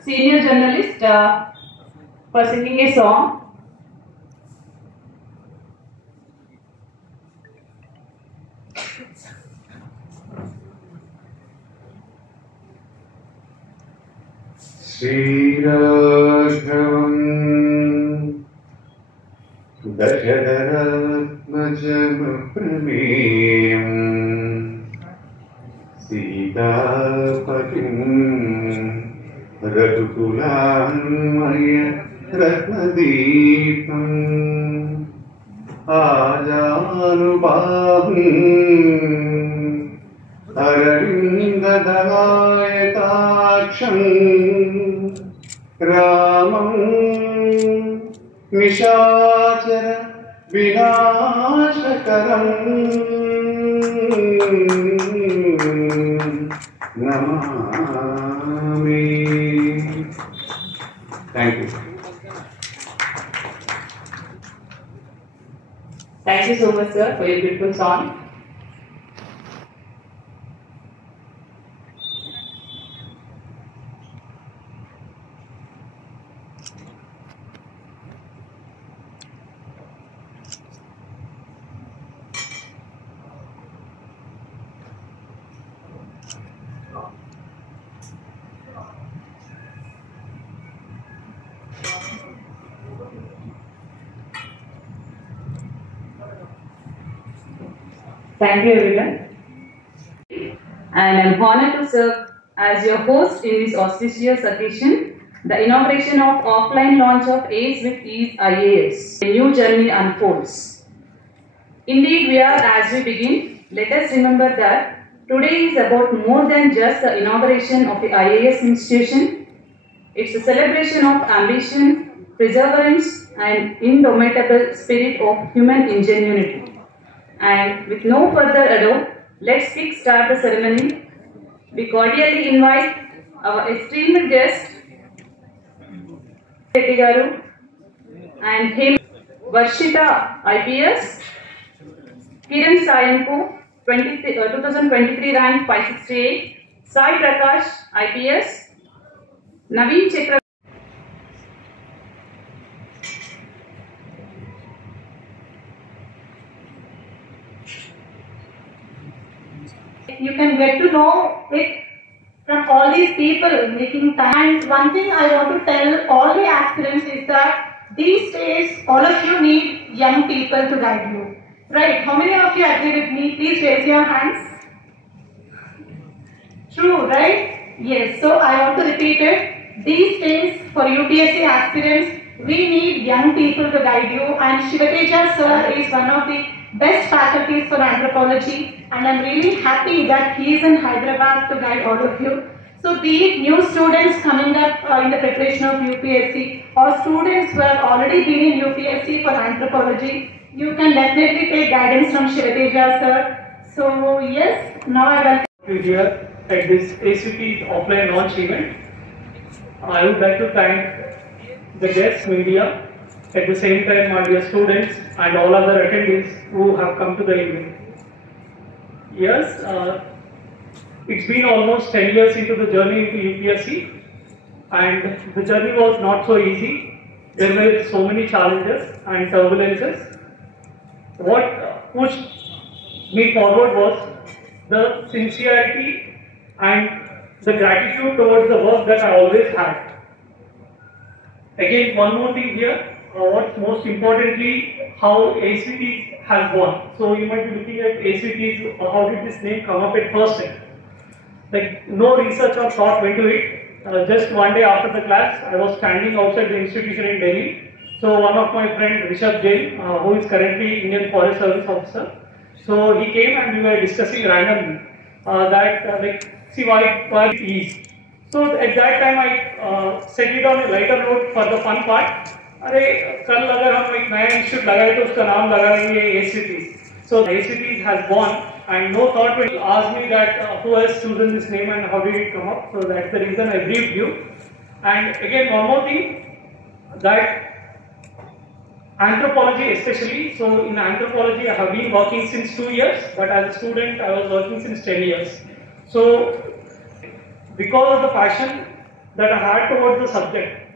senior journalist, for singing a song. Sriraghavam Dasharatmajam Prameyam Sitapatim Ratukulamaya Ratnadipam Ajanubahum Arvindadayatacham Ramam Nishachara Vinashakaram Namami. Thank you. Thank you so much, sir, for your beautiful song. Thank you, everyone. And I'm honored to serve as your host in this auspicious occasion, the inauguration of offline launch of Ace with Ease IAS. A new journey unfolds. Indeed, we are as we begin. Let us remember that today is about more than just the inauguration of the IAS institution. It's a celebration of ambition, perseverance, and indomitable spirit of human ingenuity. And with no further ado, let's kick-start the ceremony. We cordially invite our esteemed guest, Reddy Garu, and him, Varshita IPS, Kiran Sayanku, 2023 rank 568, Sai Prakash IPS, Naveen Chakra. You can get to know it from all these people making time. And one thing I want to tell all the aspirants is that these days all of you need young people to guide you. Right? How many of you agree with me? Please raise your hands. True, right? Yes. So I want to repeat it. These days for UPSC aspirants, we need young people to guide you, and Shivateja sir is one of the best faculties for anthropology, and I'm really happy that he is in Hyderabad to guide all of you. So be it new students coming up in the preparation of UPSC or students who have already been in UPSC for anthropology, you can definitely take guidance from Shivateja sir. So yes, now I welcome you here at this ACT offline launch event. I would like to thank the guests, media, at the same time my dear students and all other attendees who have come to the event. Yes, it's been almost 10 years into the journey into UPSC, and the journey was not so easy. There were so many challenges and turbulences. What pushed me forward was the sincerity and the gratitude towards the work that I always had. Again, one more thing here. What's most importantly, how ACT has gone. So you might be looking at ACTs, how did this name come up at first time? Like no research or thought went to it. Just one day after the class, I was standing outside the institution in Delhi. So one of my friends, Rishabh Jain, who is currently Indian Forest Service officer, so he came and we were discussing randomly that see why ease. So at that time I set it on a lighter note for the fun part. अरे कल अगर हम एक नया institute लगाए तो उसका नाम लगाएंगे ACT. So ACT has gone, and no thought will ask me that who has chosen this name and how did it come up. So that's the reason I briefed you. And again, one more thing, that anthropology especially. So in anthropology, I have been working since 2 years, but as a student, I was working since 10 years. So because of the passion that I had towards the subject.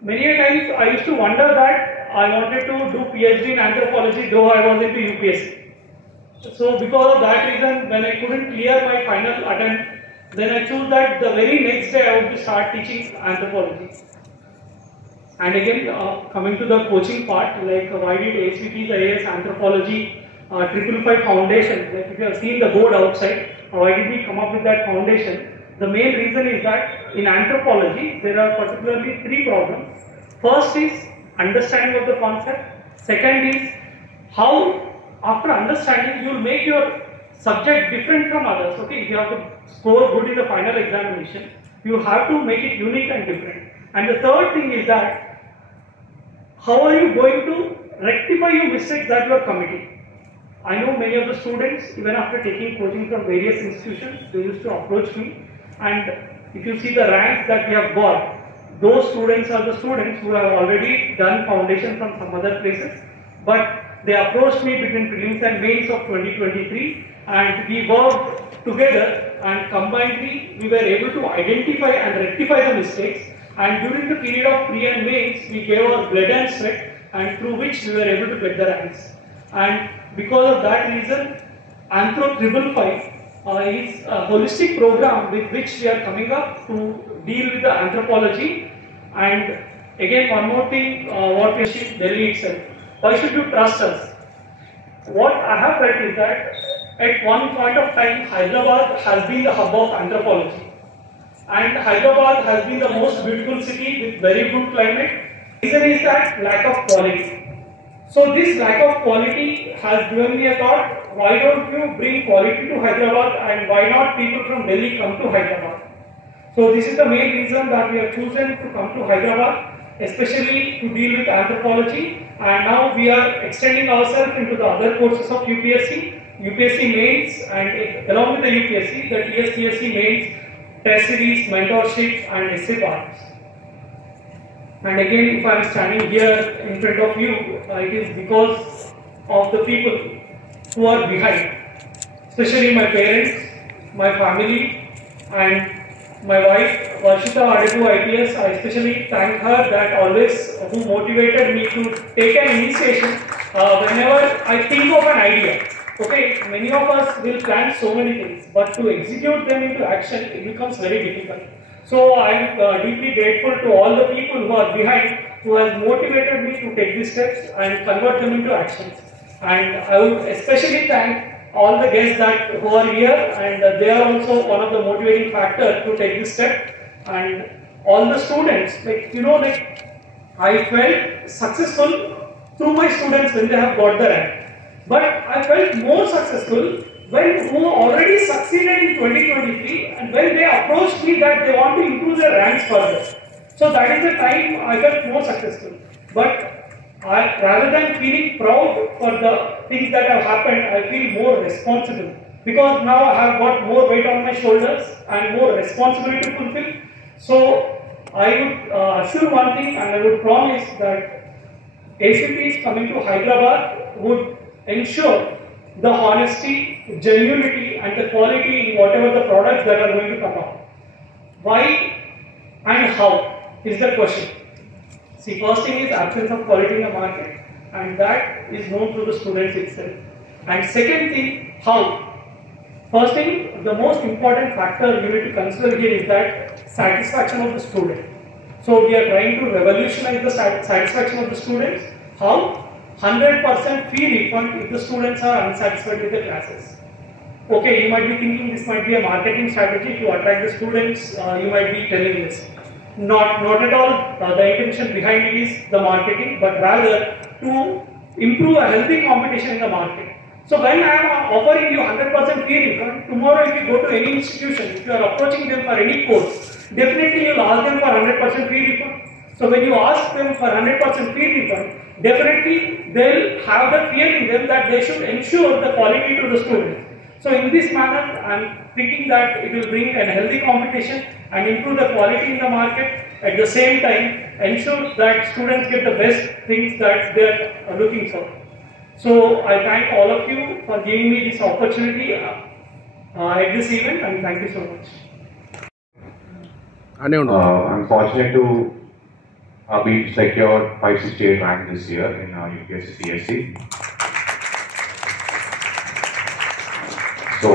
Many a times I used to wonder that I wanted to do PhD in anthropology, though I was into UPSC. So because of that reason, when I couldn't clear my final attempt, then I chose that the very next day I would start teaching anthropology. And again, coming to the coaching part, like why did ASVT's IAS Anthropology 555 Foundation, like if you have seen the board outside, why did we come up with that foundation? The main reason is that in anthropology, there are particularly 3 problems. First is understanding of the concept. Second is how, after understanding, you will make your subject different from others. Okay, if you have to score good in the final examination, you have to make it unique and different. And the third thing is that how are you going to rectify your mistakes that you are committing? I know many of the students, even after taking coaching from various institutions, they used to approach me, and if you see the ranks that we have got, those students are the students who have already done foundation from some other places, but they approached me between prelims and mains of 2023, and we worked together, and combinedly we were able to identify and rectify the mistakes. And during the period of pre and mains, we gave our blood and sweat, and through which we were able to get the ranks. And because of that reason, Anthro 555 is a holistic program with which we are coming up to deal with the anthropology. And again, one more thing, what we see Delhi itself. Why should you trust us? What I have felt is that at one point of time, Hyderabad has been the hub of anthropology. And Hyderabad has been the most beautiful city with very good climate. The reason is that lack of quality. So this lack of quality has given me a thought, why don't you bring quality to Hyderabad, and why not people from Delhi come to Hyderabad? So this is the main reason that we have chosen to come to Hyderabad, especially to deal with anthropology, and now we are extending ourselves into the other courses of UPSC mains, and along with the UPSC, the TSTSC mains, test series, mentorships, and essay parts. And again, if I am standing here in front of you, it is because of the people who are behind, especially my parents, my family, and my wife, Varshita Adepu IPS. I especially thank her that always who motivated me to take an initiation whenever I think of an idea. Okay, many of us will plan so many things, but to execute them into action, it becomes very difficult. So I am deeply grateful to all the people who are behind, who has motivated me to take these steps and convert them into actions. And I would especially thank all the guests that who are here, and they are also one of the motivating factors to take this step. And all the students, I felt successful through my students when they have got the rank. But I felt more successful when who already succeeded in 2023, and when they approached me that they want to improve their ranks further. So that is the time I felt more successful. But rather than feeling proud for the things that have happened, I feel more responsible, because now I have got more weight on my shoulders and more responsibility to fulfill. So I would assure one thing, and I would promise that ACTs coming to Hyderabad would ensure the honesty, genuinity, and the quality in whatever the products that are going to come out. Why and how is the question. See, first thing is absence of quality in the market, and that is known to the students itself. And second thing, how. First thing, the most important factor you need to consider here is that satisfaction of the student. So we are trying to revolutionize the satisfaction of the students. How? 100% fee refund if the students are unsatisfied with the classes. Okay, you might be thinking this might be a marketing strategy to attract the students, you might be telling this. Not at all. The intention behind it is the marketing, but rather to improve a healthy competition in the market. So when I am offering you 100% fee refund, tomorrow if you go to any institution, if you are approaching them for any course, definitely you will ask them for 100% fee refund. So when you ask them for 100% fee refund, definitely they will have the fear in them that they should ensure the quality to the students. So in this manner, I am thinking that it will bring a healthy competition and improve the quality in the market. At the same time, ensure that students get the best things that they are looking for. So I thank all of you for giving me this opportunity at this event, and thank you so much. I'm fortunate to be secured 568 rank this year in UPSC CSC. So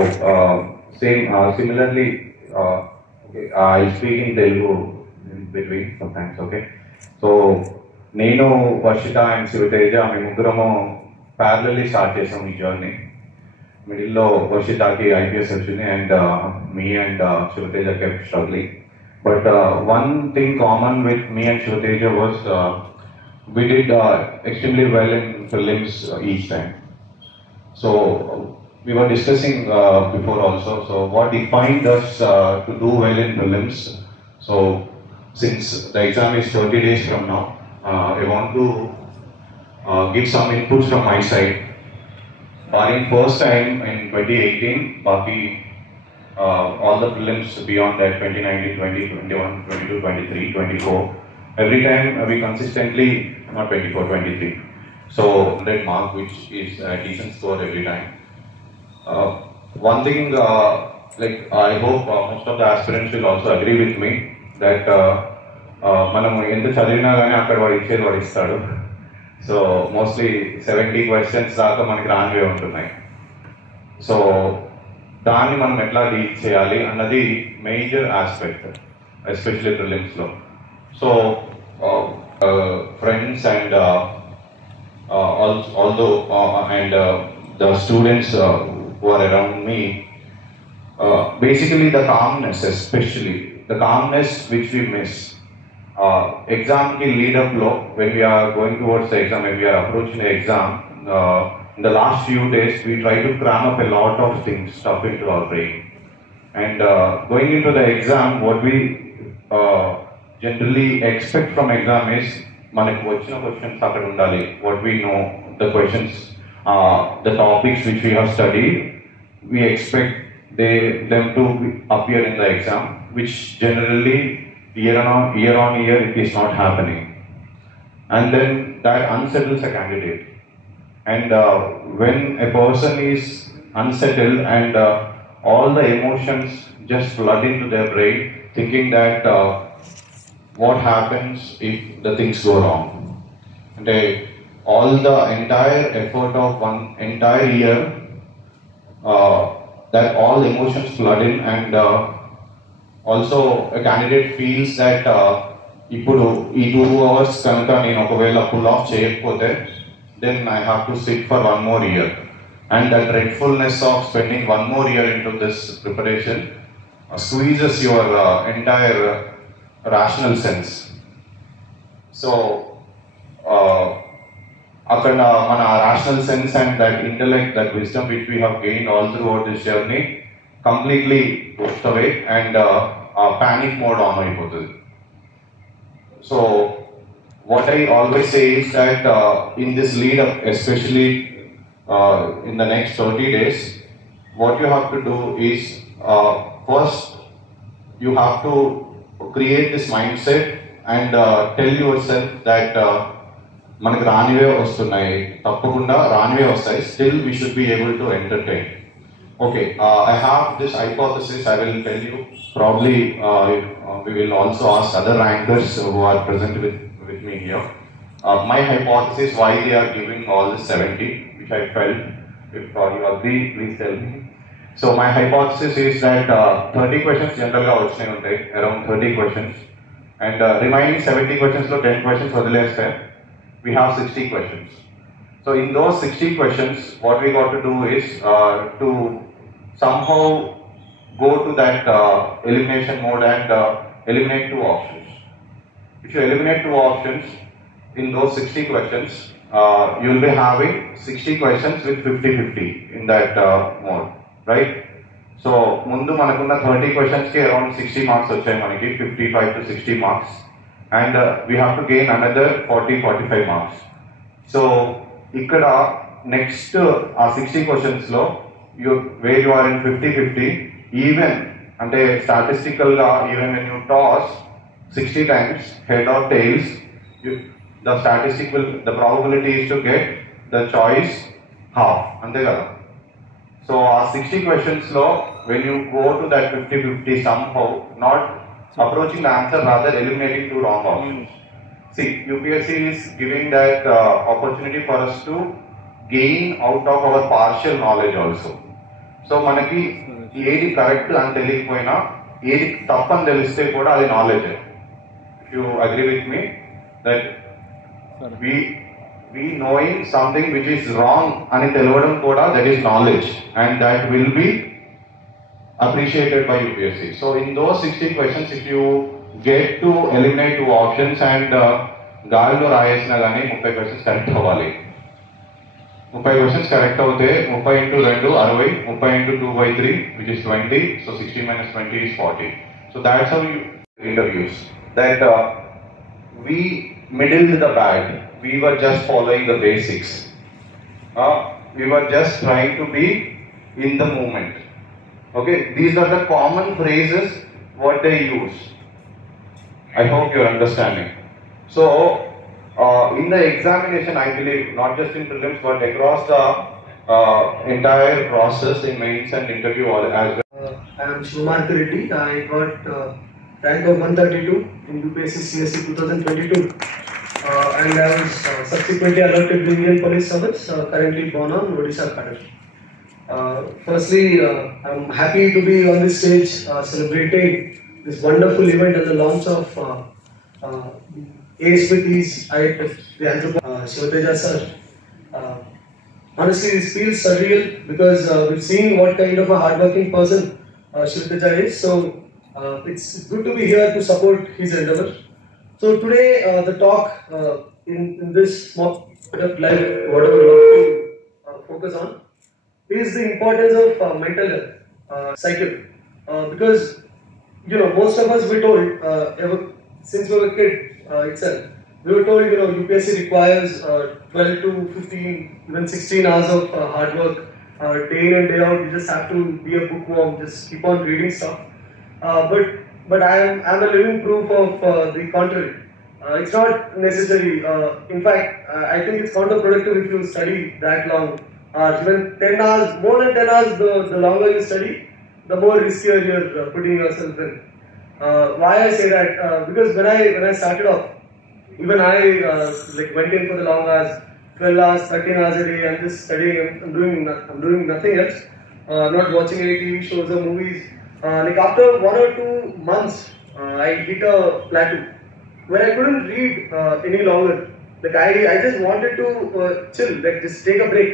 similarly, okay, I speak in Telugu in between sometimes. Okay, so నేను Varshita and Shiva Teja మేము ముగ్గురము parallelly start చేసాం ఈ journey. మిడిల్లో వర్షితకి IPS వచ్చింది and me and Shiva Teja kept struggling. But one thing common with me and Shivteja was we did extremely well in prelims each time. So we were discussing before also. So what defined us to do well in prelims? So since the exam is 30 days from now, I want to give some inputs from my side. Barring first time in 2018, Baki. All the prelims beyond that 2019, 20, 21, 22, 23, 24. Every time we consistently, not 24, 23. So 100 mark, which is a decent score every time. One thing, like I hope most of the aspirants will also agree with me that మనం ఎంత చదివినా కానీ అక్కడ వాడు ఇచ్చేది వాడు ఇస్తాడు. So mostly 70 questions దాకా మనకి రానివే ఉంటున్నాయి. సో దాన్ని మనం ఎట్లా డీల్ చేయాలి అన్నది మేజర్ ఆస్పెక్ట్, ఎస్పెషల్లీ ప్రిలిమ్స్లో. So friends and although and the students who are around me, basically the calmness, especially the calmness which we miss. Exam ki lead up low, when we are going towards the exam, when we are approaching the exam, in the last few days we try to cram up a lot of things, stuff into our brain. And going into the exam, what we generally expect from exam is manaku vachina questions akkada undali, what we know, the questions, the topics which we have studied, we expect them to appear in the exam, which generally year on year it is not happening. And then that unsettles a candidate. And when a person is unsettled and all the emotions just flood into their brain, thinking that what happens if the things go wrong. And all the entire effort of one entire year, that all emotions flood in, and also a candidate feels that ఇప్పుడు ఈ 2 hours కనుక నేను ఒకవేళ pull off చేయకపోతే then I have to sit for 1 more year, and that dreadfulness of spending 1 more year into this preparation squeezes your entire rational sense. So అక్కడ మన rational sense and that intellect, that wisdom which we have gained all throughout this journey completely goes away, and panic mode on అయిపోతుంది. So what I always say is that in this lead up, especially in the next 30 days, what you have to do is first you have to create this mindset and tell yourself that మనకు రానివే వస్తున్నాయి, తప్పకుండా రానివే వస్తాయి, still we should be able to entertain. Okay, I have this hypothesis, I will tell you. Probably we will also ask other rankers who are present with me here. My hypothesis why they are giving all this 70, which I felt, if you agree, please tell me. So my hypothesis is that 30 questions generally వచ్చి ఉంటాయి, around 30 questions, and remaining 70 questions లో 10 questions వదిలేస్తే we have 60 questions. So in those 60 questions, what we got to do is to somehow go to that elimination mode and eliminate 2 options. If you eliminate 2 options in those 60 questions, you will be having 60 questions with 50-50 in that mode, right? So mundu manakunna 30 questions ki around 60 marks vachayi manaki, 55 to 60 marks, and we have to gain another 40-45 marks. So ikkada next 60 questions lo where you are in 50-50, even ante statistical ga, even when you toss 60 times head or tails, the probability is to get the choice half, ante kada. So 60 questions lo when you go to that 50-50 somehow, not approaching the answer rather eliminating two wrong options. See, UPSC is giving that opportunity for us to gain out of our partial knowledge also. So మనకి ఏది correct అని తెలియకపోయినా ఏది తప్పని తెలిస్తే కూడా అది knowledge. You agree with me that we knowing something which is wrong అని తెలవడం కూడా that is knowledge and that will be appreciated by UPSC. So in those 16 questions, if you get to eliminate two options and గాలిలో రాయేసినా కానీ 30 questions correct అవ్వాలి. 30 questions correct అవుతే 30 into 2 60, 30 into 2 by 3 which is 20, so 60 minus 20 is 40. So that's how you interviews that we middled the bad. We were just following the basics. We were just trying to be in the moment. Okay, these are the common phrases what they use. I hope you're understanding. So, in the examination, I believe not just in prelims but across the entire process in mains and interview as well. I am Shivamarthi Reddy. I got rank of 132 in UPSC CSE 2022. And I was subsequently allotted to Indian Police Service, currently born on Odisha Academy. Firstly, I'm happy to be on this stage celebrating this wonderful event and the launch of ACE with Ease, the anthropologist Shivateja sir. Honestly, this feels surreal because we've seen what kind of a hardworking person Shivateja is. So it's good to be here to support his endeavor. So today, the talk in this small bit of life, whatever we want to focus on, is the importance of mental health cycle. Because most of us were told, since we were a kid itself, we were told UPSC requires 12 to 15, even 16 hours of hard work, day in and day out. You just have to be a bookworm, just keep on reading stuff. But I'm a living proof of the contrary. It's not necessary. In fact, I think it's counterproductive if you study that long. Even 10 hours, more than 10 hours, the longer you study, the more riskier you're putting yourself in. Why I say that? Because when I started off, even I went in for the long hours, 12 hours, 13 hours a day. I'm just studying. I'm doing nothing else. Not watching any TV shows or movies. After 1 or 2 months, I hit a plateau where I couldn't read any longer. I just wanted to chill, just take a break.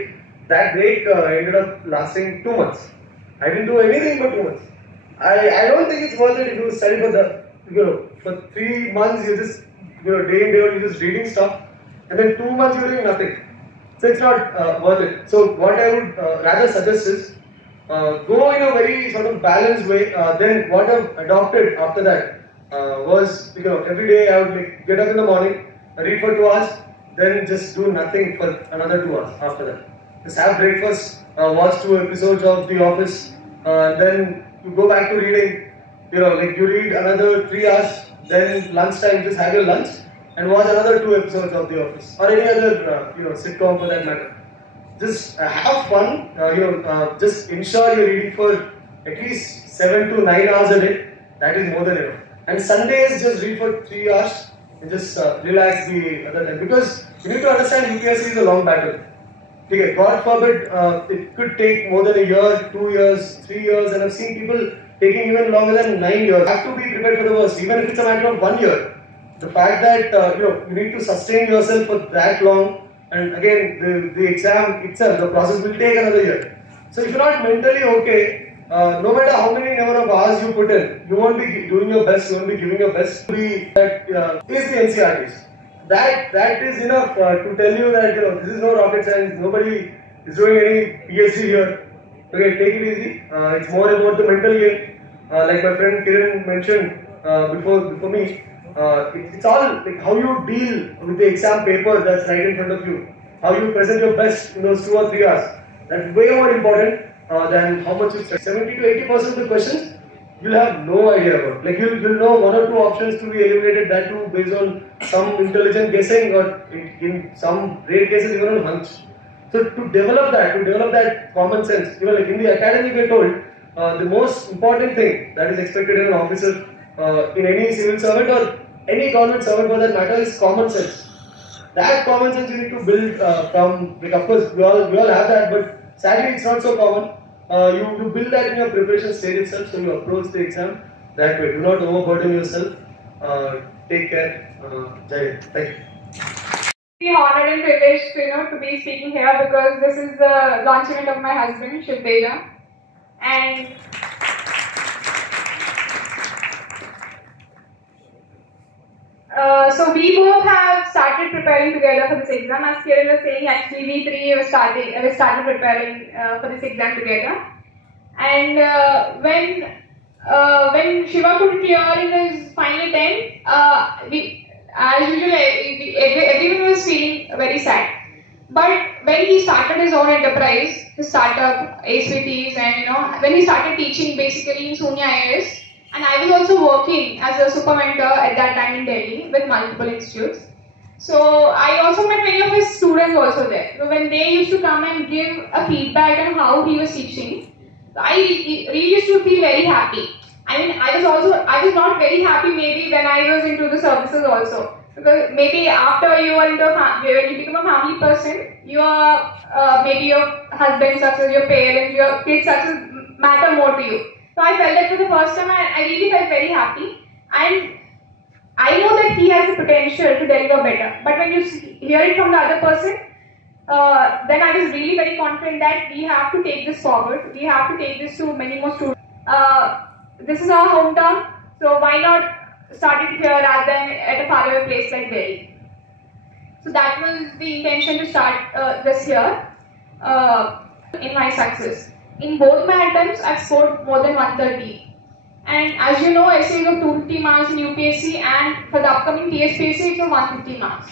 That break ended up lasting 2 months. I didn't do anything but 2 months. I don't think it's worth it if you study for 3 months. You just day in day out you're just reading stuff, and then 2 months you're doing nothing. So it's not worth it. So what I would rather suggest is go in a very sort of balanced way. Then what I've adopted after that was every day I would get up in the morning, read for 2 hours, then just do nothing for another 2 hours after that. Just have breakfast, watch 2 episodes of The Office, then you go back to reading. You read another 3 hours, then lunchtime just have your lunch and watch another 2 episodes of The Office or any other sitcom for that matter. Just have fun. Just ensure you're reading for at least 7 to 9 hours a day. That is more than enough. And Sundays, just read for 3 hours and just relax the other time. Because you need to understand UPSC is a long battle. Okay, God forbid, it could take more than a year, 2 years, 3 years, and I've seen people taking even longer than 9 years. You have to be prepared for the worst, even if it's a matter of 1 year. The fact that you need to sustain yourself for that long, and again, the exam itself, the process will take another year. So if you're not mentally okay, no matter how many number of hours you put in, you won't be doing your best, you won't be giving your best. That is the NCRTs. That is enough to tell you that this is no rocket science. Nobody is doing any PhD here. Okay, take it easy. It's more about the mental game. Like my friend Kiran mentioned before me. It's all how you deal with the exam paper that's right in front of you. How you present your best in those 2 or 3 hours. That's way more important than how much you study. 70 to 80% of the questions you'll have no idea about. You'll know 1 or 2 options to be eliminated. That too based on some intelligent guessing or in some rare cases even on hunch. So to develop that common sense, in the academy we're told the most important thing that is expected in an officer in any civil servant or any government servant for that matter is common sense. That common sense you need to build from, like, of course we all have that, but sadly it's not so common. You build that in your preparation stage itself, so you approach the exam that way. Do not overburden yourself. Take care. Jai. Thank you. Be honored and privileged to be speaking here because this is the launch event of my husband, Shiv Teja. And so we both have started preparing together for this exam. As Kiran was saying, actually we three we started preparing for this exam together. And when Shiva couldn't clear in his final attempt, as usual, everyone was feeling very sad. But when he started his own enterprise, his startup, ASVTs, and when he started teaching basically in Sonia IAS, and I was also working as a super mentor at that time in Delhi with multiple institutes. So I also met many of his students also there. So when they used to come and give a feedback on how he was teaching, I really used to feel very happy. I mean, I was not very happy maybe when I was into the services also. Because maybe after you are into when you become a family person, maybe your husband's success, your parents, your kids' success matter more to you. So I felt that for the first time, I really felt very happy. And I know that he has the potential to deliver better. But when you hear it from the other person, then I was really very confident that we have to take this forward. We have to take this to many more students. This is our hometown, so why not start it here rather than at a faraway place like Delhi? So that was the intention to start this here in my success. In both my attempts, I've scored more than 130. And as you know, essays of 250 marks in UPSC, and for the upcoming TSPSC, it's of 150 marks.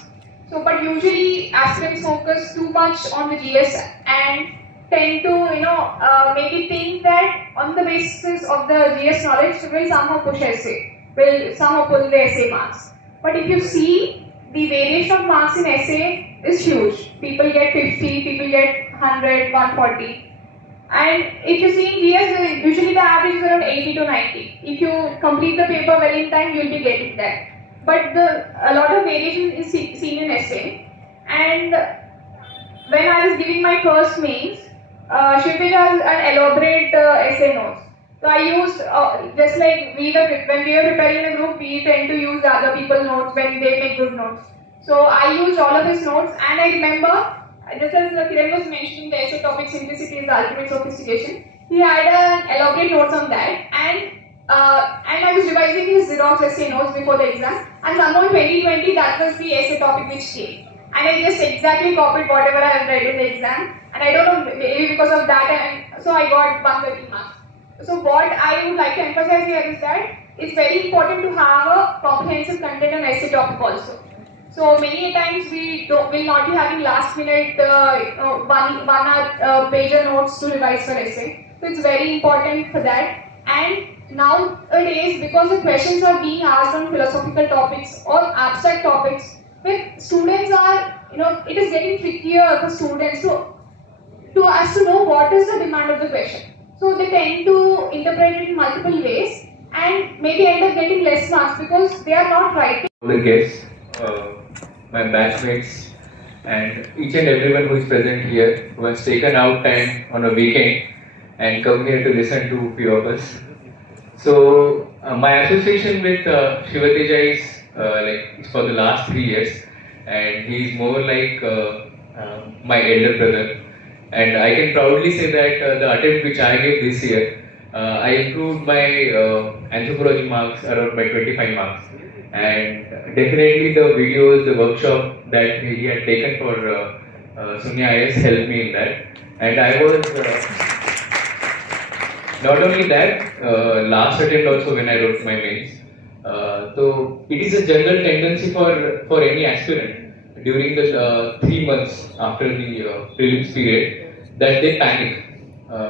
So, but usually aspirants focus too much on the GS and tend to, maybe think that on the basis of the GS knowledge, will somehow push essay, will somehow pull the essay marks. But if you see, the variation of marks in essay is huge. People get 50, people get 100, 140. And if you see in GS, usually the average is around 80 to 90. If you complete the paper well in time, you will be getting that. But a lot of variation is seen in essay. And when I was giving my first mains, Shiv Teja has an elaborate essay notes. So I used, just like when we were preparing in a group, we tend to use other people's notes when they make good notes. So I used all of his notes, and I remember, just as Kiran was mentioning the essay topic, simplicity is the ultimate sophistication, he had an elaborate notes on that, and I was revising his Xerox essay notes before the exam, and somehow in 2020 that was the essay topic which came. And I just exactly copied whatever I have read in the exam, and I don't know, maybe because of that, and so I got 130 marks. So what I would like to emphasize here is that it's very important to have a comprehensive content on essay topic also. So many times we will not be having last minute one hour pager notes to revise for essay. So it's very important for that. And nowadays, because the questions are being asked on philosophical topics or abstract topics, when students are, it is getting trickier for students to know what is the demand of the question. So they tend to interpret it in multiple ways and maybe end up getting less marks because they are not writing. The guests, my batchmates, and each and everyone who is present here, who has taken out time on a weekend and come here to listen to a few of us. So my association with Shiva Teja is it's for the last 3 years, and he is more like my elder brother. And I can proudly say that the attempt which I gave this year, I improved my anthropology marks around by 25 marks. And definitely the videos, the workshop that he had taken for Sonia IAS helped me in that. And I was, not only that, last attempt also when I wrote my mains. So it is a general tendency for any aspirant during the 3 months after the prelims period that they panic.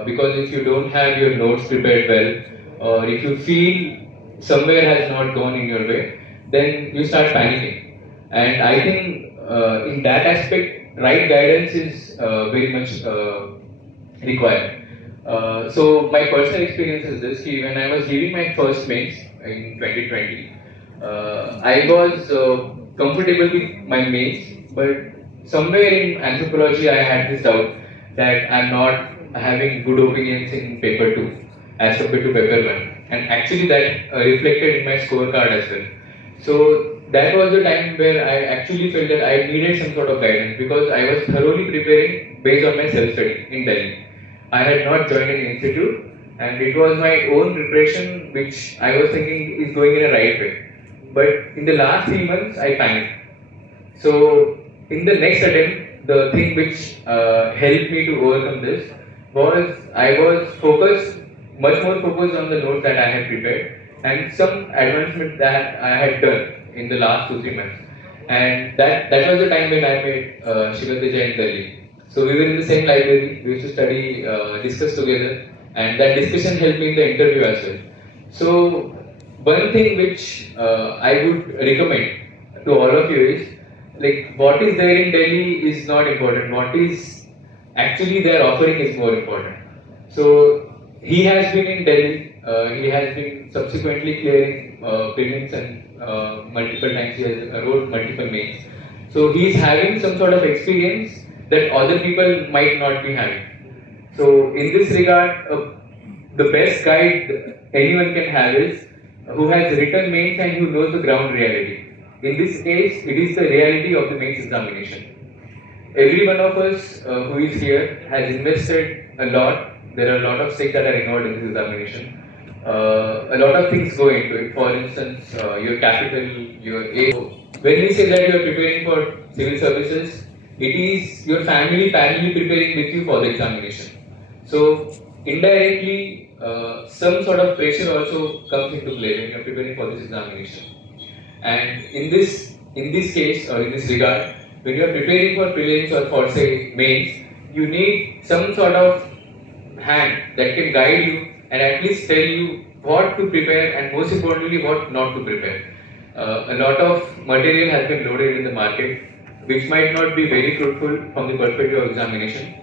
Because if you don't have your notes prepared well, or if you feel somewhere has not gone in your way, then you start panicking. And I think in that aspect, right guidance is very much required. So my personal experience is this: when I was giving my first mains, in 2020. I was comfortable with my mains, but somewhere in anthropology I had this doubt that I'm not having good opinions in paper 2 as compared to paper 1, and actually that reflected in my scorecard as well. So that was the time where I actually felt that I needed some sort of guidance, because I was thoroughly preparing based on my self-study in Delhi. I had not joined an institute, and it was my own preparation which I was thinking is going in a right way. But in the last 3 months, I panicked. So in the next attempt, the thing which helped me to overcome this was I was much more focused on the notes that I had prepared and some advancement that I had done in the last 2-3 months. And that was the time when I met Shiva Teja in Delhi. So we were in the same library, we used to study, discuss together, and that discussion helped me in the interview as well. So one thing which I would recommend to all of you is, like, what is there in Delhi is not important. What is actually their offering is more important. So he has been in Delhi. He has been subsequently clearing prelims and multiple times he has wrote multiple mains. So he is having some sort of experience that other people might not be having. So in this regard, the best guide anyone can have is who has written mains and who knows the ground reality. In this case, it is the reality of the mains examination. Every one of us who is here has invested a lot. There are a lot of stakes that are involved in this examination. A lot of things go into it. For instance, your capital, your age. When we say that you are preparing for civil services, it is your family parallelly preparing with you for the examination. So indirectly, some sort of pressure also comes into play when you are preparing for this examination. And in this case, or in this regard, when you are preparing for prelims or for, say, mains, you need some sort of hand that can guide you and at least tell you what to prepare and most importantly what not to prepare. A lot of material has been loaded in the market which might not be very fruitful from the perspective of examination.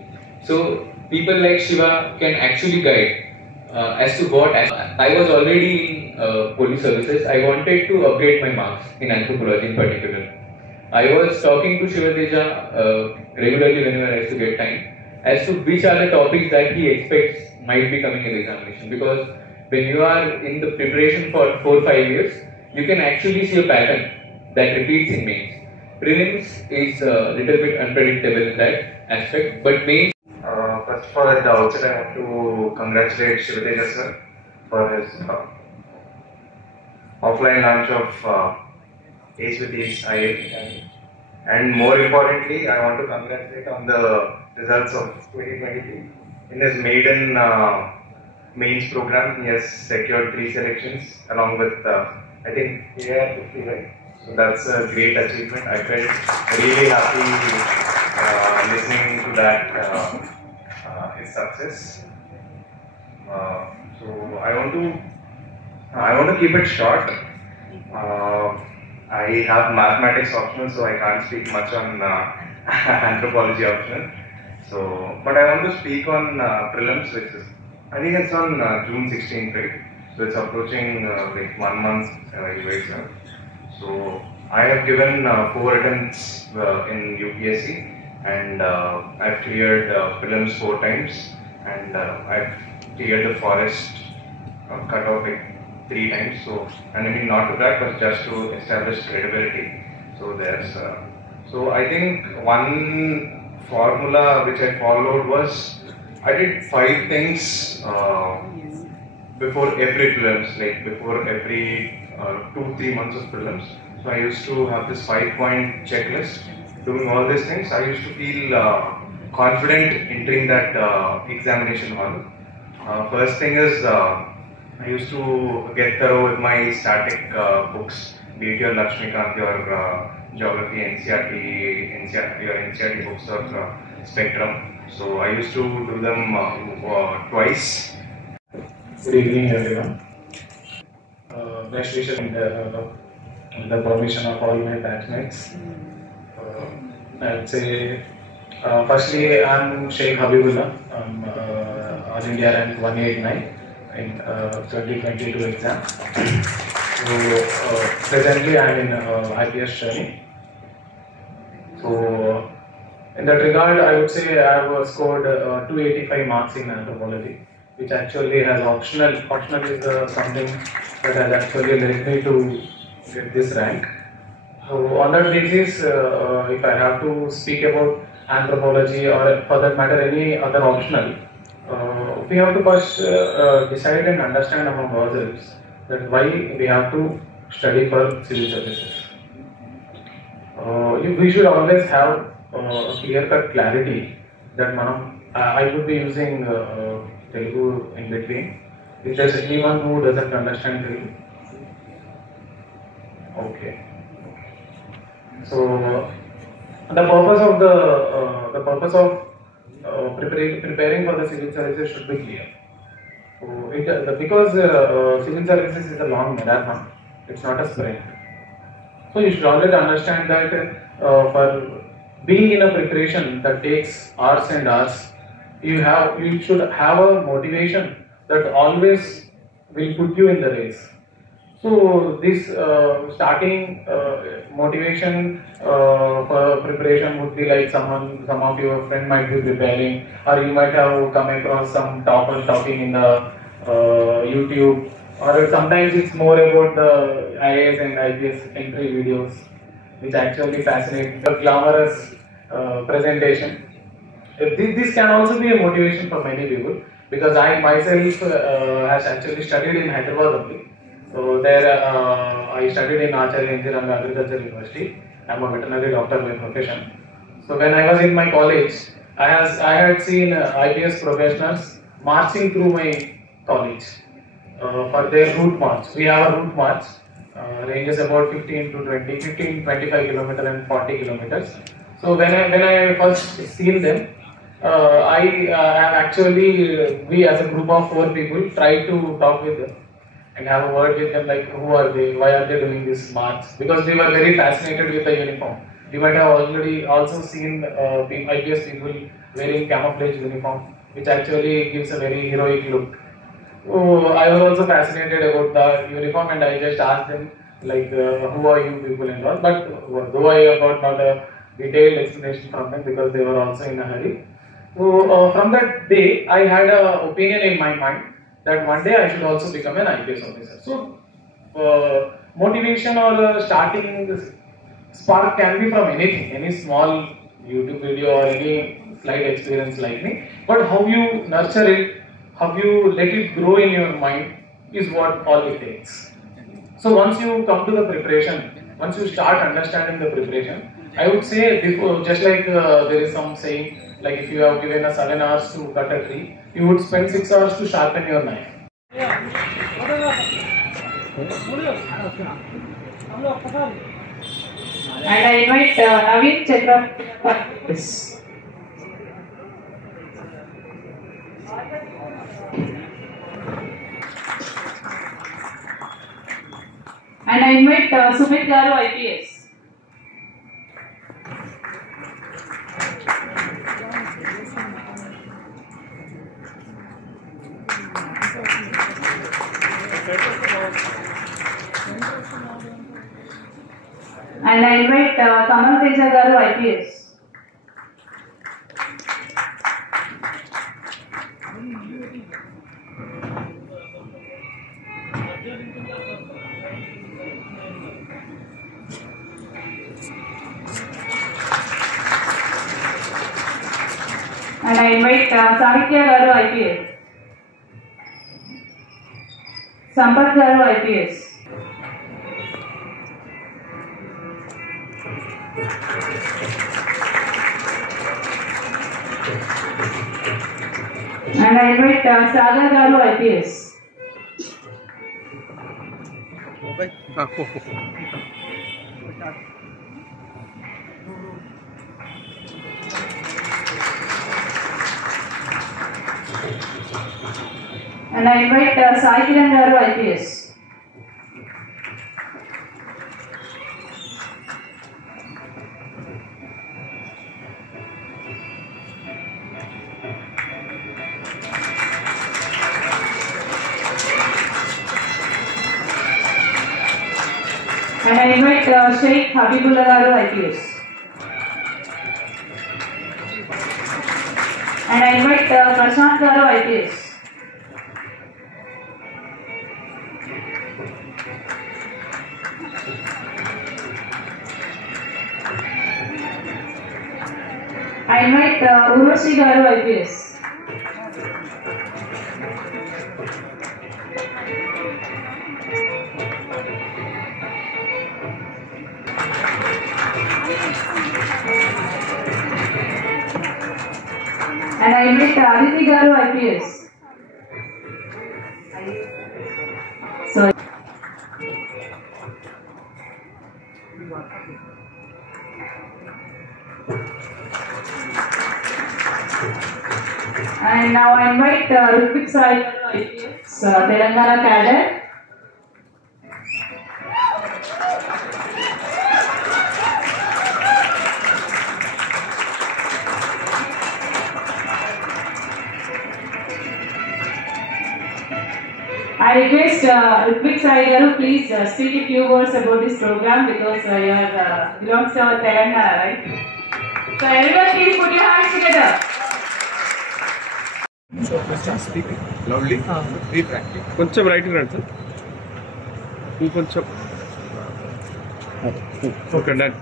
So people like Shiva can actually guide as to what. I was already in police services. I wanted to upgrade my marks in anthropology in particular. I was talking to Shiva Teja regularly whenever I used to get time as to which are the topics that he expects might be coming in the examination, because when you are in the preparation for 4 or 5 years, you can actually see a pattern that repeats in mains. Prelims is a little bit unpredictable in that aspect, but mains. First of all, at the outset, I want to congratulate Shiva Teja sir for his offline launch of Ace with Ease IAP. And more importantly, I want to congratulate on the results of 2023. In his maiden mains program, he has secured 3 selections along with, I think, AR50, right? So that's a great achievement. I felt really happy listening to that, his success. So I want to keep it short. I have mathematics optional, so I can't speak much on anthropology optional. So, but I want to speak on prelims, which is, I think it's on June 16th, right? So it's approaching like 1 month evaluation. So I have given 4 attempts in UPSC, and I've cleared prelims 4 times, and I've cleared the forest cutoff like 3 times. So, and I mean not to brag, but just to establish credibility. So there's, so I think one formula which I followed was, I did 5 things before every prelims, like before every 2-3 months of prelims. So I used to have this 5-point checklist. Doing all these things, I used to feel confident entering that examination hall. First thing is, I used to get thorough with my static books, be it your Lakshmikant, your geography, NCERT or NCERT books or Spectrum. So I used to do them twice. Good evening, everyone. Best wishes and the permission of all my batchmates. I'd say, firstly, I'm Sheikh Habibullah. I'm All India rank 189. in 2022 exam. So presently I am in IPS training. So in that regard, I would say I have scored 285 marks in anthropology, which actually has optional. Optional is something that has actually led me to get this rank. So on that basis, if I have to speak about anthropology or for that matter any other optional, we have to first decide and understand among ourselves that why we have to study for civil services. We should always have a clear-cut clarity that I would be using Telugu in between. If there's anyone who doesn't understand Telugu, okay. So the purpose of preparing for the civil services should be clear. So because civil services is a long marathon, it's not a sprint. So you should always understand that for being in a preparation that takes hours and hours, you should have a motivation that always will put you in the race. So this starting motivation for preparation would be like some of your friend might be preparing, or you might have come across some topper talking in the YouTube, or sometimes it's more about the IAS and IPS entry videos, which actually fascinate the glamorous presentation. This can also be a motivation for many people, because I myself has actually studied in Hyderabad only. So there I studied in Acharya Indiranga Agriculture University. I am a veterinary doctor by profession. So when I was in my college, I had seen IPS professionals marching through my college for their route march. We have a route march, ranges about 15 to 25 kilometers and 40 kilometers. So when I first seen them, we as a group of 4 people tried to talk with them and have a word with them, like who are they, why are they doing this march, because we were very fascinated with the uniform. You might have already also seen IPS people wearing camouflage uniform, which actually gives a very heroic look. So I was also fascinated about the uniform, and I just asked them like who are you people and all, but though I got not a detailed explanation from them because they were also in a hurry. So from that day I had an opinion in my mind that one day I should also become an IPS officer. So motivation or starting spark can be from anything, any small YouTube video or any slide experience like me, but how you nurture it, how you let it grow in your mind is what all it takes. So once you come to the preparation, once you start understanding the preparation, I would say before, just like there is some saying, like if you have given 7 hours to cut a tree, you would spend 6 hours to sharpen your knife. And I invite Naveen Chakra this. And I invite Sumit Garu, IPS. And I invite Kamal Teja Garu, IPS. And I invite Sahitya Garu, IPS. Sampath Garu, IPS. And I invite Sagar Garu, IPS. And I invite Sai Kiran Garu, IPS. invite Sheikh Habibullah Garu IPS. And I invite Prashant Garu IPS. I invite Urvashi Garu IPS. And I invite Aditi Garu IPS. Sorry. And now I invite Ritwik Sai IPS, Telangana cadre. I request Ritwik Sai Garu, please speak a few words about this program because you are belongs to our Telangana, right? So everyone, please put your hands together. Speak loudly. Be frankly. కొంచెం right రండి sir. ఇంకొంచెం. Okay done.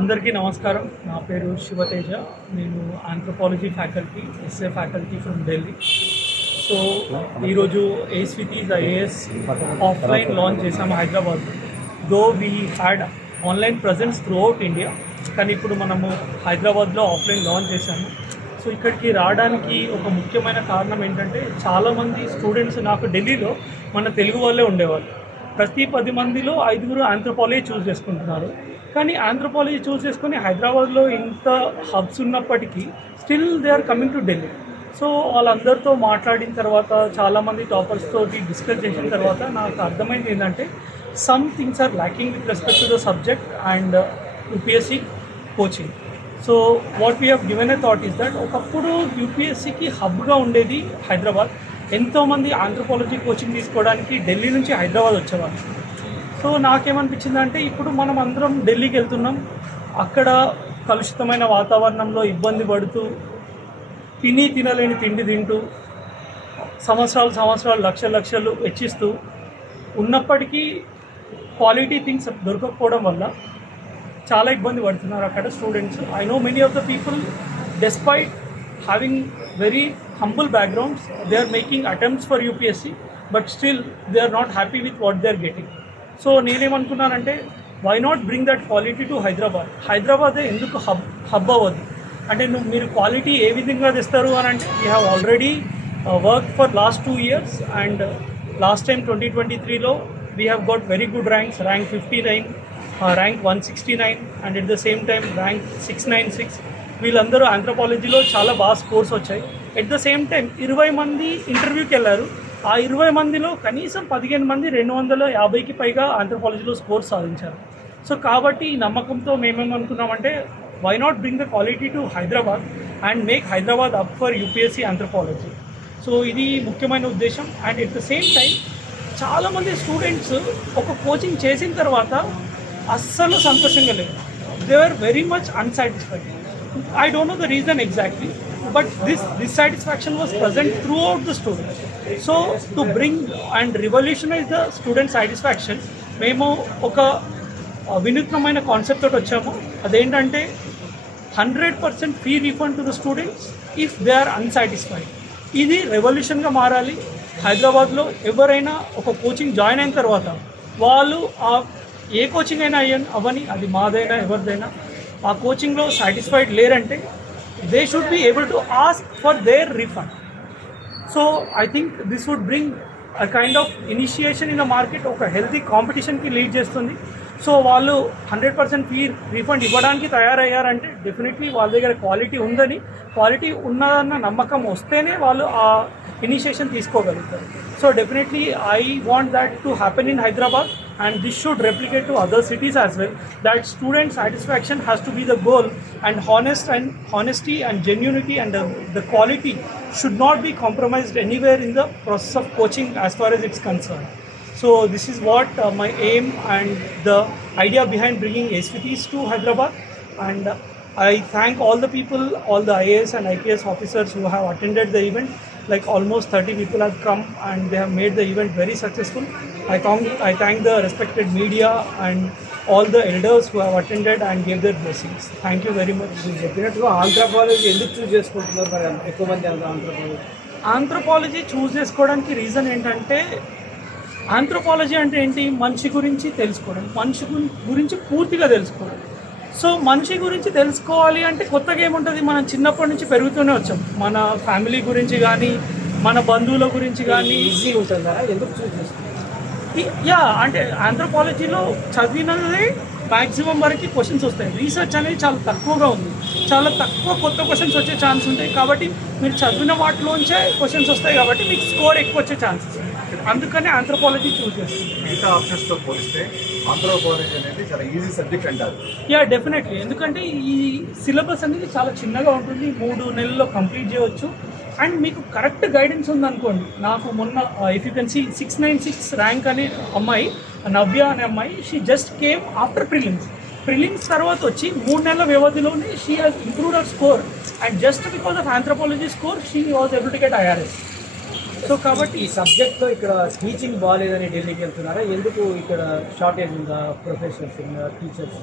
అందరికీ నమస్కారం. నా పేరు శివతేజ. నేను anthropology faculty, SA faculty from Delhi. So ఈరోజు ఏస్విటీస్ ఐఏఎస్ ఆఫ్లైన్ లాంచ్ చేసాము Hyderabad. Though we had online presence through India, కానీ ఇప్పుడు మనము హైదరాబాద్లో ఆఫ్లైన్ లాంచ్ చేశాము. సో ఇక్కడికి రావడానికి ఒక ముఖ్యమైన కారణం ఏంటంటే చాలామంది స్టూడెంట్స్ నాకు ఢిల్లీలో మన తెలుగు వాళ్ళే ఉండేవాళ్ళు. ప్రతి 10 మందిలో 5 ఆంథ్రోపాలజీ చూస్ చేసుకుంటున్నారు. కానీ ఆంథ్రోపాలజీ చూస్ చేసుకొని హైదరాబాద్లో ఇంత హబ్స్ ఉన్నప్పటికీ still they are coming to Delhi. So వాళ్ళందరితో మాట్లాడిన తర్వాత, చాలామంది టాపర్స్ తోటి డిస్కస్ చేసిన తర్వాత నాకు అర్థమైంది ఏంటంటే some things are lacking with respect to the subject and UPSC coaching. So what we have given a thought is that ఒకప్పుడు యూపీఎస్సీకి హబ్గా ఉండేది హైదరాబాద్. ఎంతోమంది ఆంథ్రోపాలజీ కోచింగ్ తీసుకోవడానికి ఢిల్లీ నుంచి హైదరాబాద్ వచ్చేవాళ్ళు. సో నాకేమనిపించిందంటే ఇప్పుడు మనం అందరం ఢిల్లీకి వెళ్తున్నాం, అక్కడ కలుషితమైన వాతావరణంలో ఇబ్బంది పడుతూ తినలేని తిండి తింటూ సంవత్సరాలు లక్షలు వెచ్చిస్తూ ఉన్నప్పటికీ క్వాలిటీ థింగ్స్ దొరకకపోవడం వల్ల చాలా ఇబ్బంది పడుతున్నారు అక్కడ students. I know many of the people despite having very humble backgrounds, they are making attempts for UPSC, but still they are not happy with what they are getting. So నేనేమనుకున్నానంటే why not bring that quality to Hyderabad. హైదరాబాదే ఎందుకు hub అవ్వదు అంటే మీరు quality ఏ విధంగా తెస్తారు అని అంటే we have already work for last 2 years and last time 2023లో we have got very good ranks, rank 59, rank 169 and at the same time rank 696. వీళ్ళందరూ ఆంథ్రోపాలజీలో చాలా బాగా స్కోర్స్ వచ్చాయి. ఎట్ ద సేమ్ టైం 20 మంది ఇంటర్వ్యూకి వెళ్ళారు. ఆ 20 మందిలో కనీసం 15 మంది 250కి పైగా ఆంథ్రోపాలజీలో స్కోర్స్ సాధించారు. సో కాబట్టి ఈ నమ్మకంతో మేమేమనుకున్నామంటే why not bring the quality to Hyderabad and make Hyderabad up for UPSC anthropology. So ఇది ముఖ్యమైన ఉద్దేశం. And at the same time చాలామంది స్టూడెంట్స్ ఒక కోచింగ్ చేసిన తర్వాత అస్సలు సంతోషంగా లేరు. They are very much unsatisfied. I don't know the reason exactly, but this dissatisfaction was present throughout the students. So to bring and revolutionise the student satisfaction మేము ఒక వినూత్నమైన కాన్సెప్ట్ తోటి వచ్చాము. అదేంటంటే 100% fee refund to the students if they are unsatisfied. ఇది రెవల్యూషన్గా మారాలి. హైదరాబాద్లో ఎవరైనా ఒక కోచింగ్ జాయిన్ అయిన తర్వాత వాళ్ళు ఏ కోచింగ్ అయినా అవని, అది మాదైనా ఎవరిదైనా, ఆ కోచింగ్లో సాటిస్ఫైడ్ లేరంటే they should be able to ask for their refund. So I think this would bring a kind of initiation in the market, ఒక హెల్తీ కాంపిటీషన్కి లీడ్ చేస్తుంది. సో వాళ్ళు 100% ఫీ రీఫండ్ ఇవ్వడానికి తయారయ్యారంటే డెఫినెట్లీ వాళ్ళ దగ్గర క్వాలిటీ ఉందని, క్వాలిటీ ఉన్నదన్న నమ్మకం వస్తేనే వాళ్ళు ఆ ఇనిషియేషన్ తీసుకోగలుగుతారు. So definitely I want that to happen in Hyderabad and this should replicate to other cities as well, that student satisfaction has to be the goal, and honesty and genuinity and the quality should not be compromised anywhere in the process of coaching as far as it's concerned. So this is what my aim and the idea behind bringing SVTs to Hyderabad. And I thank all the people, all the IAS and IPS officers who have attended the event. Like almost 30 people have come and they have made the event very successful. I thank the respected media and all the elders who have attended and gave their blessings. Thank you very much. Anthropology ఎందుకు చూస్ చేసుకుంటున్నారు మరి ఎక్కువ మంది anthropology చూస్ చేసుకోవడానికి reason ఏంటంటే, anthropology అంటే ఏంటి, మనిషి గురించి తెలుసుకోవడం, మనిషి గురించి పూర్తిగా తెలుసుకోవడం. సో మనిషి గురించి తెలుసుకోవాలి అంటే కొత్తగా ఏముంటుంది, మనం చిన్నప్పటి నుంచి పెరుగుతూనే వచ్చాం. మన ఫ్యామిలీ గురించి కానీ, మన బంధువుల గురించి కానీ. ఈజీ ఉంటుందా, ఎందుకు చూస్ చేసుకుంటారు? యా, అంటే ఆంథ్రోపాలజీలో చదివినదే మ్యాక్సిమం వరకు క్వశ్చన్స్ వస్తాయి. రీసెర్చ్ అనేది చాలా తక్కువగా ఉంది, చాలా తక్కువ కొత్త క్వశ్చన్స్ వచ్చే ఛాన్స్ ఉంటాయి. కాబట్టి మీరు చదివిన వాటిలోంచే క్వశ్చన్స్ వస్తాయి కాబట్టి మీకు స్కోర్ ఎక్కువ వచ్చే ఛాన్సెస్. అందుకని ఆంథ్రోపాలజీ చూస్ చేస్తుంది. మిగతా ఆప్షన్స్తో పోలిస్తే ఆంథ్రోపాలజీ అనేది చాలా ఈజీ సబ్జెక్ట్ అంటారు. Yeah, definitely. ఎందుకంటే ఈ సిలబస్ అనేది చాలా చిన్నగా ఉంటుంది, 3 నెలల్లో కంప్లీట్ చేయవచ్చు. అండ్ మీకు కరెక్ట్ గైడెన్స్ ఉందనుకోండి. నాకు మొన్న if you can see 696 rank అనే అమ్మాయి, నవ్య అనే అమ్మాయి, she just came after prelims తర్వాత వచ్చి 3 నెలల వ్యవధిలోనే she has improved our score. And just because of anthropology score she was able to get IRS. So కాబట్టి ఈ సబ్జెక్ట్లో ఇక్కడ టీచింగ్ బాగాలేదని ఢిల్లీకి వెళ్తున్నారా? ఎందుకు ఇక్కడ షార్టేజ్ ఉందా ప్రొఫెసర్స్, టీచర్స్?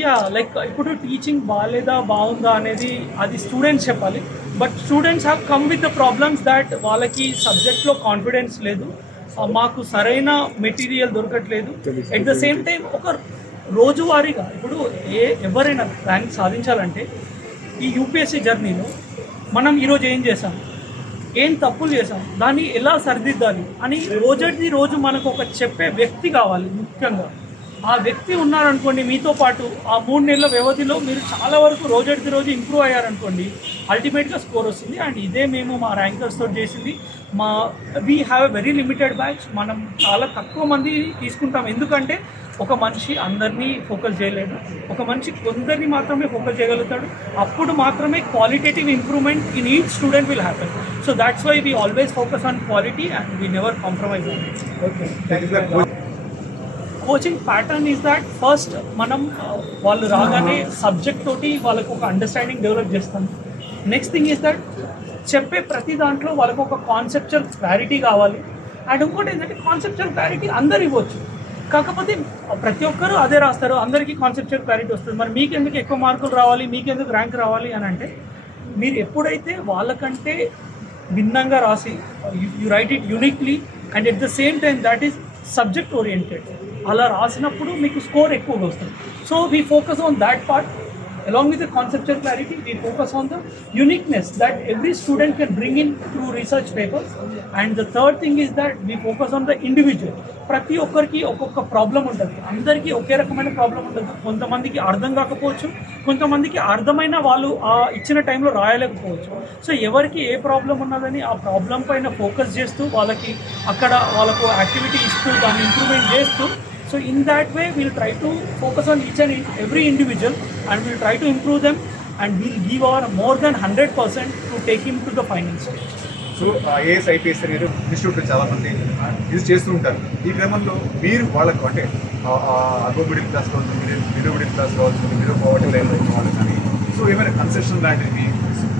యా, లైక్ ఇప్పుడు టీచింగ్ బాగాలేదా బాగుందా అనేది అది స్టూడెంట్స్ చెప్పాలి. But students have come with the problems that వాళ్ళకి సబ్జెక్ట్లో కాన్ఫిడెన్స్ లేదు, మాకు సరైన మెటీరియల్ దొరకట్లేదు. అట్ ద సేమ్ టైం ఒక రోజువారీగా ఇప్పుడు ఎవరైనా ర్యాంక్ సాధించాలంటే ఈ యూపీఎస్సీ జర్నీలో మనం ఈరోజు ఏం చేసాం, ఏం తప్పులు చేసాం, దాన్ని ఎలా సరిదిద్దాలి అని రోజు మనకు ఒక చెప్పే వ్యక్తి కావాలి. ముఖ్యంగా ఆ వ్యక్తి ఉన్నారనుకోండి మీతో పాటు, ఆ 3 నెలల వ్యవధిలో మీరు చాలా వరకు రోజు ఇంప్రూవ్ అయ్యారనుకోండి, అల్టిమేట్గా స్కోర్ వస్తుంది. అండ్ ఇదే మేము మా ర్యాంకర్స్ తోటి చేసింది. We have a very limited batch. మనం చాలా తక్కువ మంది తీసుకుంటాం. ఎందుకంటే ఒక మనిషి అందరినీ ఫోకస్ చేయలేడు, ఒక మనిషి కొందరిని మాత్రమే ఫోకస్ చేయగలుగుతాడు. అప్పుడు మాత్రమే qualitative improvement in each student will happen. So that's why we always focus on quality and we never compromise on it. Okay, coaching pattern is that first మనం వాళ్ళు రాగానే సబ్జెక్ట్ తోటి వాళ్ళకు ఒక అండర్స్టాండింగ్ డెవలప్ చేస్తాం. నెక్స్ట్ థింగ్ ఈజ్ దట్ చెప్పే ప్రతి దాంట్లో వాళ్ళకు ఒక కాన్సెప్చువల్ క్లారిటీ కావాలి. అండ్ ఇంకోటి ఏంటంటే కాన్సెప్చువల్ క్లారిటీ అందరు ఇవ్వచ్చు, కాకపోతే ప్రతి ఒక్కరు అదే రాస్తారు, అందరికీ కాన్సెప్చువల్ క్లారిటీ వస్తుంది. మరి మీకెందుకు ఎక్కువ మార్కులు రావాలి, మీకెందుకు ర్యాంక్ రావాలి అని అంటే, మీరు ఎప్పుడైతే వాళ్ళకంటే భిన్నంగా రాసి you right it uniquely and at the same time that is subject oriented, అలా రాసినప్పుడు మీకు స్కోర్ ఎక్కువగా వస్తుంది. So we focus on that part. Along with the conceptual clarity, we focus on the uniqueness that every student can bring in through research papers. And the third thing is that we focus on the individual. ప్రతి ఒక్కరికి ఒక్కొక్క problem ఉంటుంది, అందరికీ ఒకే రకమైన problem ఉండదు. కొంతమందికి అర్థం కాకపోవచ్చు, కొంతమందికి అర్థమైన వాళ్ళు ఆ ఇచ్చిన టైంలో రాయలేకపోవచ్చు. సో ఎవరికి ఏ ప్రాబ్లం ఉన్నదని ఆ ప్రాబ్లం పైన ఫోకస్ చేస్తూ వాళ్ళకి అక్కడ వాళ్ళకు యాక్టివిటీ ఇస్తూ దాన్ని ఇంప్రూవ్మెంట్ చేస్తూ, so in that way we'll try to focus on each and every individual and we'll try to improve them and we'll give our more than 100% to take him to the final stage. So IAS IPS అనేది institute చాలా మంది use చేస్తూ ఉంటారు. ఈ క్రమంలో మీరు వాళ్ళకు అంటే అబో మిడిల్ క్లాస్ కావచ్చు, మిడిల్ మిడిల్ క్లాస్ కావచ్చు, మీరు పవర్టీ లైన్ ఉన్న వాళ్ళు కానీ, సో ఏమైనా కన్సెషన్ లాంటివి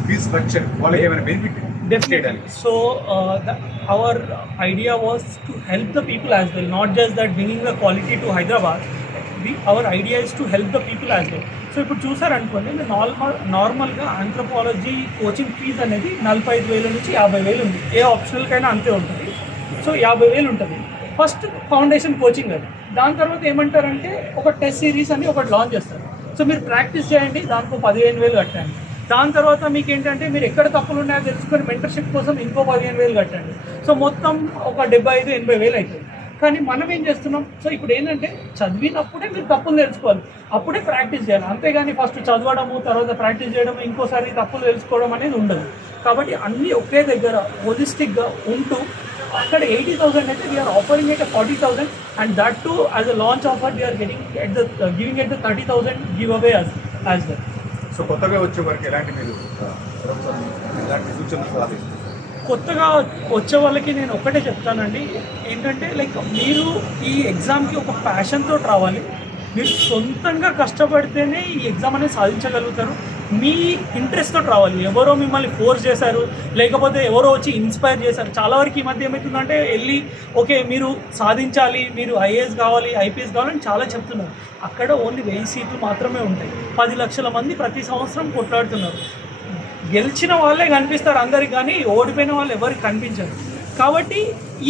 ఫీజ్ స్ట్రక్చర్ వాళ్ళకి ఏమైనా benefit? Definitely. So our idea was to help the people as well, not just that bringing the quality to Hyderabad. Our idea is to help the people as well. So ఇప్పుడు చూసారనుకోండి, నార్మల్గా anthropology coaching fee అనేది 45,000 నుంచి 50,000 ఉంది. ఏ ఆప్షనల్కైనా అంతే ఉంటుంది. So 50,000 ఉంటుంది first foundation coaching అది. దాని తర్వాత ఏమంటారంటే ఒక టెస్ట్ సిరీస్ అని ఒకటి లాంచ్ చేస్తారు. సో మీరు ప్రాక్టీస్ చేయండి, దానికి 15,000 కట్టండి. దాని తర్వాత మీకు ఏంటంటే మీరు ఎక్కడ తప్పులు ఉన్నాయో తెలుసుకొని మెంటర్షిప్ కోసం ఇంకో 15,000 కట్టండి. సో మొత్తం ఒక 75,000-80,000 అవుతుంది. కానీ మనం ఏం చేస్తున్నాం, సో ఇప్పుడు ఏంటంటే చదివినప్పుడే మీరు తప్పులు తెలుసుకోవాలి, అప్పుడే ప్రాక్టీస్ చేయాలి. అంతేగాని ఫస్ట్ చదవడము తర్వాత ప్రాక్టీస్ చేయడం ఇంకోసారి తప్పులు తెలుసుకోవడం అనేది ఉండదు. కాబట్టి అన్నీ ఒకే దగ్గర హోలిస్టిక్గా ఉంటూ అక్కడ 80,000 అయితే we're offering at 40,000 and that too as a launch offer we're giving at the 30,000 give away as well. So కొత్తగా వచ్చే వారికి ఎలాంటి మీరు ఎలాంటి సూచనలు సాధిస్తారు? కొత్తగా వచ్చే వాళ్ళకి నేను ఒకటే చెప్తానండి, ఏంటంటే లైక్ మీరు ఈ ఎగ్జామ్కి ఒక ప్యాషన్తో రావాలి. మీరు సొంతంగా కష్టపడితేనే ఈ ఎగ్జామ్ అనేది సాధించగలుగుతారు. మీ ఇంట్రెస్ట్తో రావాలి. ఎవరో మిమ్మల్ని ఫోర్స్ చేశారు, లేకపోతే ఎవరో వచ్చి ఇన్స్పైర్ చేశారు. చాలా వరకు ఈ మధ్య ఏమవుతుందంటే వెళ్ళి ఓకే మీరు సాధించాలి, మీరు ఐఏఎస్ కావాలి, ఐపీఎస్ కావాలని చాలా చెప్తున్నారు. అక్కడ ఓన్లీ 1000 సీట్లు మాత్రమే ఉంటాయి. 10 లక్షల మంది ప్రతి సంవత్సరం కొట్లాడుతున్నారు. గెలిచిన వాళ్ళే కనిపిస్తారు అందరికి, కానీ ఓడిపోయిన వాళ్ళు ఎవరికి కనిపించరు. కాబట్టి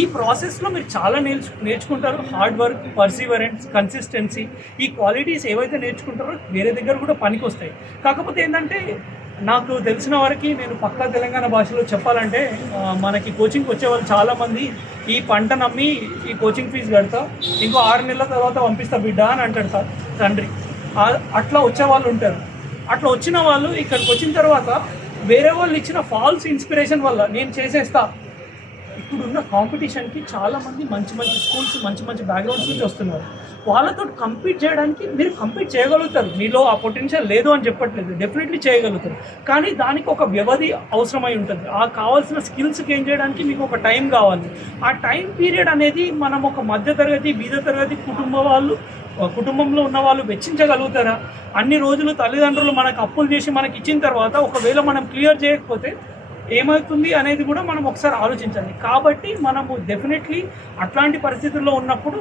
ఈ ప్రాసెస్లో మీరు చాలా నేర్చుకుంటారు. హార్డ్ వర్క్, పర్సివరెన్స్, కన్సిస్టెన్సీ, ఈ క్వాలిటీస్ ఏవైతే నేర్చుకుంటారో వేరే దగ్గర కూడా పనికి వస్తాయి. కాకపోతే ఏంటంటే నాకు తెలిసిన వరకు నేను పక్కా తెలంగాణ భాషలో చెప్పాలంటే మనకి కోచింగ్కి వచ్చే వాళ్ళు చాలామంది ఈ పంట నమ్మి ఈ కోచింగ్ ఫీజు కడతా, ఇంకో 6 నెలల తర్వాత పంపిస్తా బిడ్డ అని అంటాడు సార్ తండ్రి. అట్లా వచ్చే వాళ్ళు ఉంటారు. అట్లా వచ్చిన వాళ్ళు ఇక్కడికి వచ్చిన తర్వాత వేరే వాళ్ళు ఇచ్చిన ఫాల్స్ ఇన్స్పిరేషన్ వల్ల నేను చేసేస్తా. ఇప్పుడున్న కాంపిటీషన్కి చాలామంది మంచి మంచి స్కూల్స్, మంచి మంచి బ్యాక్గ్రౌండ్స్ నుంచి వస్తున్నారు. వాళ్ళతో కంపీట్ చేయడానికి మీరు కంపీట్ చేయగలుగుతారు. మీలో ఆ పొటెన్షియల్ లేదు అని చెప్పట్లేదు, డెఫినెట్లీ చేయగలుగుతారు. కానీ దానికి ఒక వ్యవధి అవసరమై ఉంటుంది. ఆ కావాల్సిన స్కిల్స్ గెయిన్ చేయడానికి మీకు ఒక టైం కావాలి. ఆ టైం పీరియడ్ అనేది మనం ఒక మధ్యతరగతి, బీద తరగతి కుటుంబంలో ఉన్న వాళ్ళు వెచ్చించగలుగుతారా? అన్ని రోజులు తల్లిదండ్రులు మనకు అప్పులు చేసి మనకి ఇచ్చిన తర్వాత ఒకవేళ మనం క్లియర్ చేయకపోతే ఏమవుతుంది అనేది కూడా మనం ఒకసారి ఆలోచించాలి. కాబట్టి మనము డెఫినెట్లీ అట్లాంటి పరిస్థితుల్లో ఉన్నప్పుడు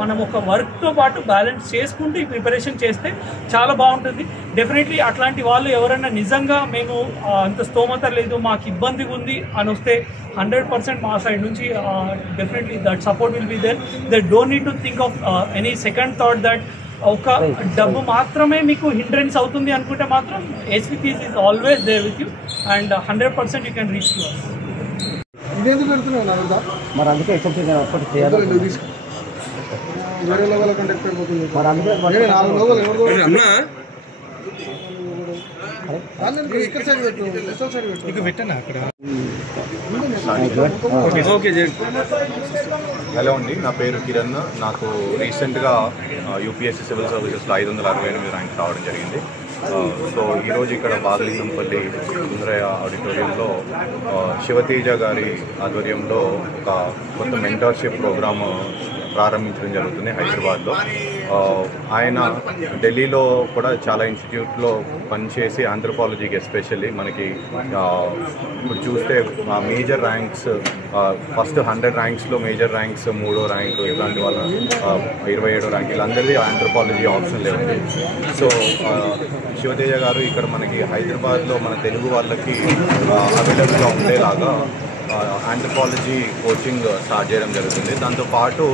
మనం ఒక వర్క్తో పాటు బ్యాలెన్స్ చేసుకుంటూ ఈ ప్రిపరేషన్ చేస్తే చాలా బాగుంటుంది. డెఫినెట్లీ అట్లాంటి వాళ్ళు ఎవరైనా నిజంగా మేము అంత స్తోమత లేదు, మాకు ఇబ్బందిగా ఉంది అని వస్తే 100% మా సైడ్ నుంచి definitely that support will be there. They don't need to think of any second thought that ఒక డబ్బు మాత్రమే మీకు హిండ్రెన్స్ అవుతుంది అనుకుంటే మాత్రం S V fees is always there with you and 100% you can reach to us. ఇదేందుకు పెడుతున్నావు? మరి అందుకే ఎక్సెప్షన్ ఒకటి చేయాలి. వేరే లెవెల్ కంటే ఎక్కువ అయిపోతుంది. మరి అందుకే 4 లోగోలు ఎవరు ఇక్కడ సైడ్ పెట్టు, ఇసల్ సైడ్ పెట్టు. ఇక పెట్టనా అక్కడ. హలో అండి, నా పేరు కిరణ్. నాకు రీసెంట్గా యూపీఎస్సీ సివిల్ సర్వీసెస్లో 568 ర్యాంక్ రావడం జరిగింది. సో ఈరోజు ఇక్కడ బాగలింగంపల్లి సుందరయ్య ఆడిటోరియంలో శివతేజ గారి ఆధ్వర్యంలో ఒక కొత్త మెంటర్షిప్ ప్రోగ్రామ్ ప్రారంభించడం జరుగుతుంది హైదరాబాద్లో. ఆయన ఢిల్లీలో కూడా చాలా ఇన్స్టిట్యూట్లో పనిచేసి ఆంథ్రోపాలజీకి ఎస్పెషల్లీ మనకి ఇప్పుడు చూస్తే మేజర్ ర్యాంక్స్ ఫస్ట్ 100 ర్యాంక్స్లో మేజర్ ర్యాంక్స్ 3వ ర్యాంక్ ఇలాంటి వాళ్ళ 27వ ర్యాంక్ వీళ్ళందరిది ఆంథ్రోపాలజీ ఆప్షన్ లేదు. సో శివతేజ గారు ఇక్కడ మనకి హైదరాబాద్లో మన తెలుగు వాళ్ళకి అవైలబుల్గా ఉండేలాగా ఆంథ్రోపాలజీ కోచింగ్ స్టార్ట్ చేయడం జరుగుతుంది. దాంతోపాటు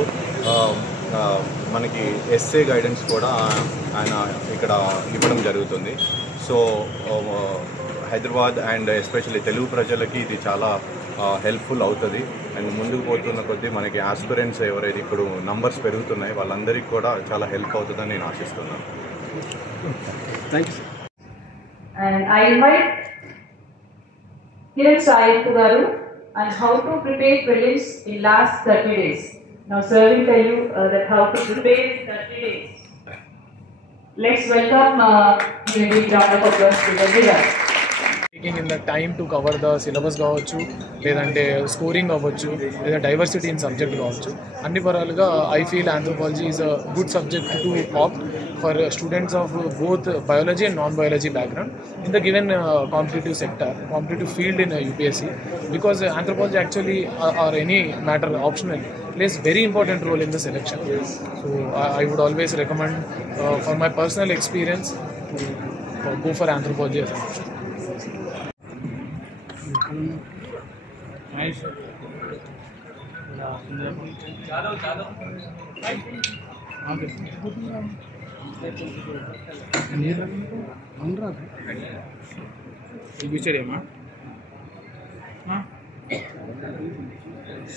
మనకి ఎస్ఏ గైడెన్స్ కూడా ఆయన ఇక్కడ ఇవ్వడం జరుగుతుంది. So Hyderabad and especially Telugu ప్రజలకి ఇది చాలా హెల్ప్ఫుల్ అవుతుంది. అండ్ ముందుకు పోతున్న కొద్దీ మనకి ఆస్పిరెంట్స్ ఎవరైతే ఇప్పుడు నంబర్స్ పెరుగుతున్నాయి వాళ్ళందరికీ కూడా చాలా హెల్ప్ అవుతుందని నేను ఆశిస్తున్నాను. Thank you. And I invite Kiran Saiyathu garu on how to prepare prelims in last 30 days. Now sir will tell you that how to prepare 30 days. Let's welcome a big round of applause to everyone. Taking in the time to cover the syllabus కావచ్చు, లేదంటే scoring అవ్వచ్చు, లేదా diversity in subject కావచ్చు, అన్ని పరాలుగా I feel anthropology is a good subject to opt for students of both biology and non biology background in the given competitive sector, competitive field in UPSC, because anthropology actually or any matter optional plays very important role in the selection. So I would always recommend for my personal experience to go for anthropology as an option. Nice.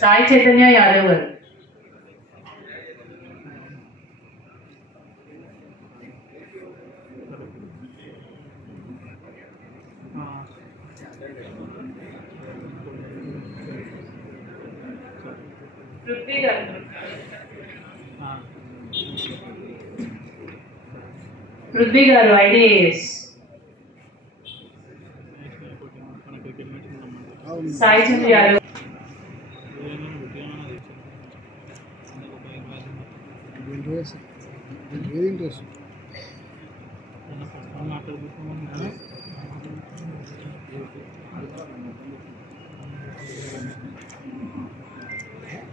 Sai Chaitanya Yadav garu. Prithvi garu. Prithvi garu, IDAS. Sai Chandra Yadav. Very interesting.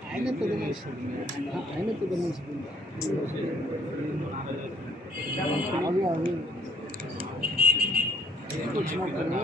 ఆయన పెద్ద మనిషి, ఆయన పెద్ద మనిషి. అది వచ్చినప్పుడు